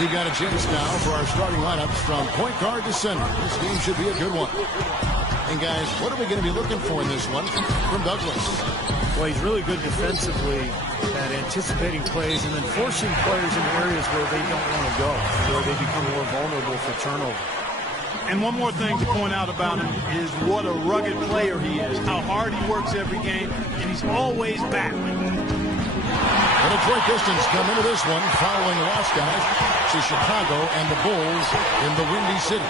We've got a chance now for our starting lineups from point guard to center. This game should be a good one. And guys, what are we going to be looking for in this one from Douglas? Well, he's really good defensively at anticipating plays and then forcing players in areas where they don't want to go, where they become more vulnerable for turnover. And one more thing to point out about him is what a rugged player he is, how hard he works every game, and he's always battling. The Detroit Pistons come into this one following loss, guys, to Chicago and the Bulls in the Windy City.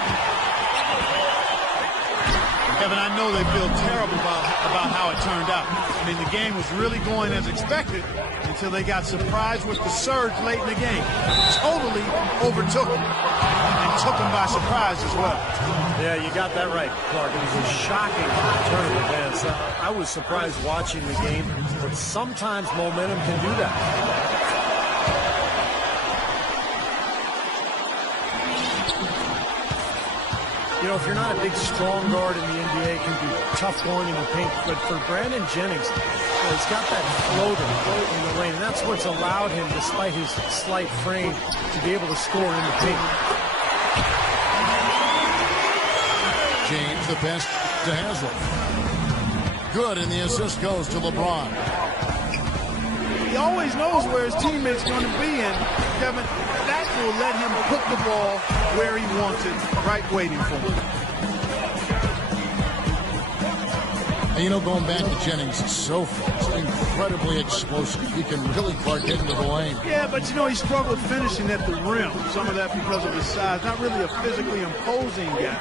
Kevin, I know they feel terrible about how it turned out. I mean, the game was really going as expected until they got surprised with the surge late in the game. Totally overtook them and took them by surprise as well. Yeah, you got that right, Clark. It was shocking for the tournament fans. I was surprised watching the game, but sometimes momentum can do that. You know, if you're not a big, strong guard in the NBA, it can be tough going in the paint. But for Brandon Jennings, he's got that floater in the lane, and that's what's allowed him, despite his slight frame, to be able to score in the paint. James, the pass to Haslam. Good, and the assist goes to LeBron. He always knows where his teammate's going to be, and Kevin, that will let him put the ball where he wants it, right waiting for him. And you know, going back to Jennings, it's so fast, incredibly explosive. He can really, Clark, get into the lane. Yeah, but you know, he struggled finishing at the rim. Some of that because of his size. Not really a physically imposing guy.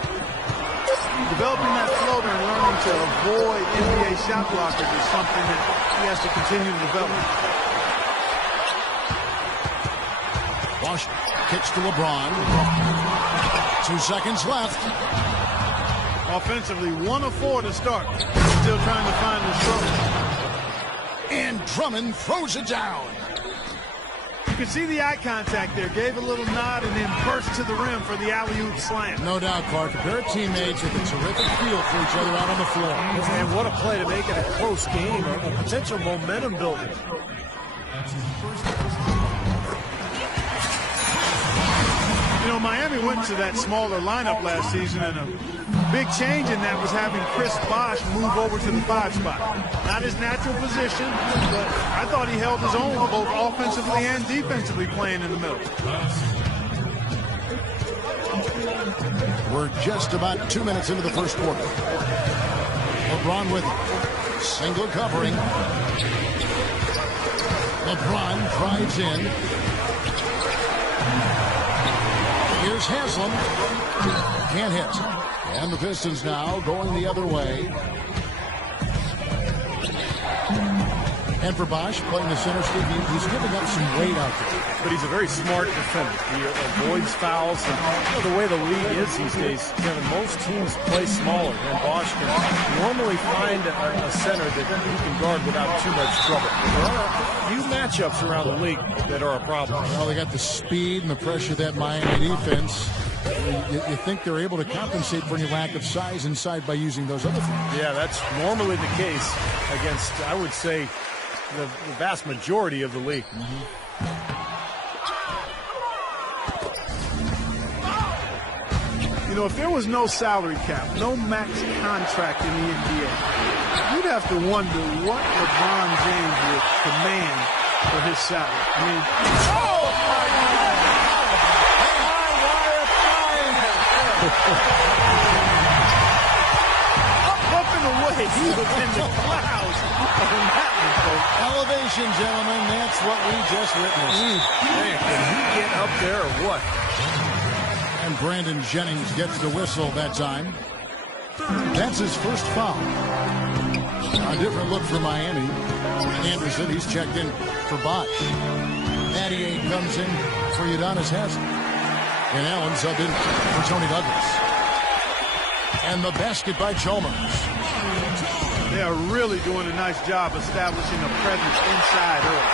Developing that floater and learning to avoid NBA shot blockers is something that he has to continue to develop. Bosh kicks to LeBron. 2 seconds left. Offensively, 1 of 4 to start. Still trying to find his struggle. And Drummond throws it down. You can see the eye contact there. Gave a little nod and then burst to the rim for the alley-oop slam. No doubt, Clark. A pair of teammates with a terrific feel for each other out on the floor. And what a play to make it a close game, a potential momentum builder. You know, Miami went to that smaller lineup last season, and a big change in that was having Chris Bosh move over to the 5 spot. Not his natural position, but I thought he held his own both offensively and defensively playing in the middle. We're just about 2 minutes into the first quarter. LeBron with single covering. LeBron drives in. Here's Haslam. Can't hit. And the Pistons now going the other way. And for Bosh, playing the center, Steve, he's giving up some weight out there. But he's a very smart defender. He avoids fouls. And you know, the way the league is these days, Kevin, most teams play smaller. And Bosh can normally find a center that he can guard without too much trouble. There are a few matchups around the league that are a problem. Well, they got the speed and the pressure of that Miami defense. You think they're able to compensate for any lack of size inside by using those other things? Yeah, that's normally the case against, I would say, the vast majority of the league. You know, if there was no salary cap, no max contract in the NBA, you'd have to wonder what LeBron James would command for his salary. I mean, up and away, he was in the clouds on that one, folks. Elevation, gentlemen, that's what we just witnessed. Man, can he get up there or what? And Brandon Jennings gets the whistle that time. That's his first foul. A different look for Miami. Anderson, he's checked in for Bosh. Natty comes in for Udonis Haslem. And Allen subbed in for Tony Douglas. And the basket by Chalmers. They are really doing a nice job establishing a presence inside early.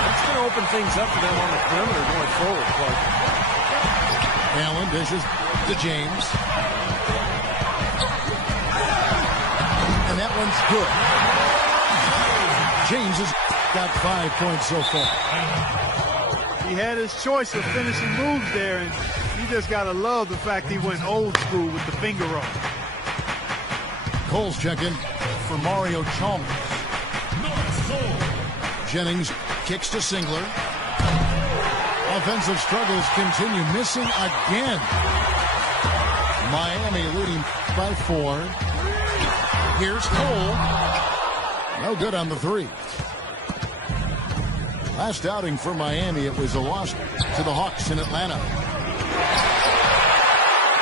That's going to open things up for them on the perimeter going forward, Clark. Allen dishes to James. And that one's good. James has got 5 points so far. He had his choice of finishing moves there, and you just got to love the fact he went old school with the finger roll. Cole's checking for Mario Chalmers. Jennings kicks to Singler. Offensive struggles continue, missing again. Miami leading by 4. Here's Cole. No good on the 3. Last outing for Miami, it was a loss to the Hawks in Atlanta.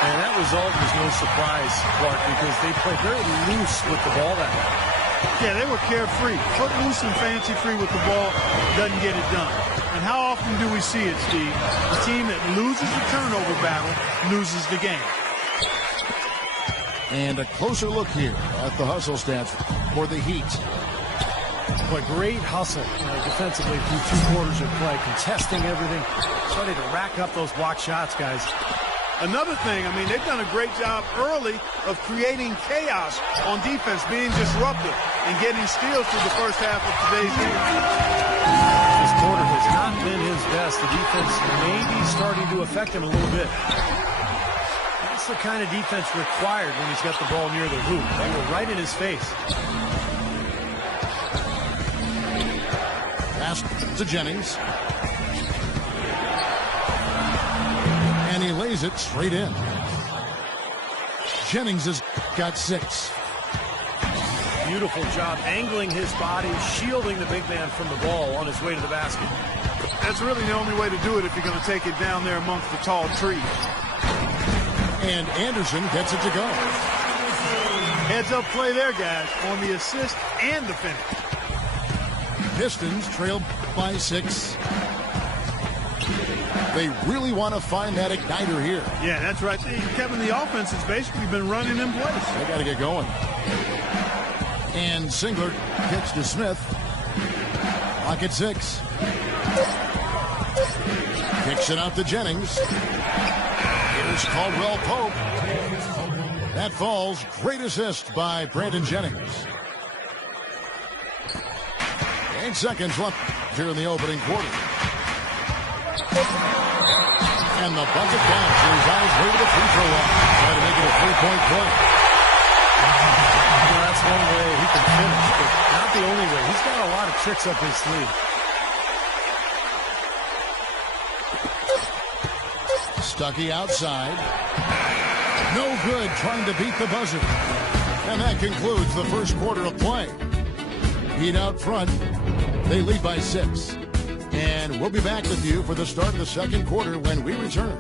And that result was no surprise, Clark, because they played very loose with the ball that night. Yeah, they were carefree. Footloose and fancy-free with the ball doesn't get it done. And how often do we see it, Steve? The team that loses the turnover battle loses the game. And a closer look here at the hustle stats for the Heat. But great hustle defensively through 2 quarters of play, contesting everything, starting to rack up those block shots, guys. Another thing, I mean, they've done a great job early of creating chaos on defense, being disruptive and getting steals through the first half of today's game. This quarter has not been his best. The defense may be starting to affect him a little bit. That's the kind of defense required when he's got the ball near the hoop. They were right in his face. Pass to Jennings. And he lays it straight in. Jennings has got 6. Beautiful job angling his body, shielding the big man from the ball on his way to the basket. That's really the only way to do it if you're going to take it down there amongst the tall trees. And Anderson gets it to go. Heads-up play there, guys, on the assist and the finish. Pistons trail by 6. They really want to find that igniter here. Yeah, that's right. Kevin, the offense has basically been running in place. They got to get going. And Singler gets to Smith. Clock at 6. Kicks it out to Jennings. Here's Caldwell Pope. That falls. Great assist by Brandon Jennings. 8 seconds left here in the opening quarter. And the bucket counts. He's on his way to the free throw line. Trying to make it a 3-point play. Well, that's one way he can finish, but not the only way. He's got a lot of tricks up his sleeve. Stuckey outside. No good trying to beat the buzzer. And that concludes the first quarter of play. Heat out front. They lead by 6. And we'll be back with you for the start of the second quarter when we return.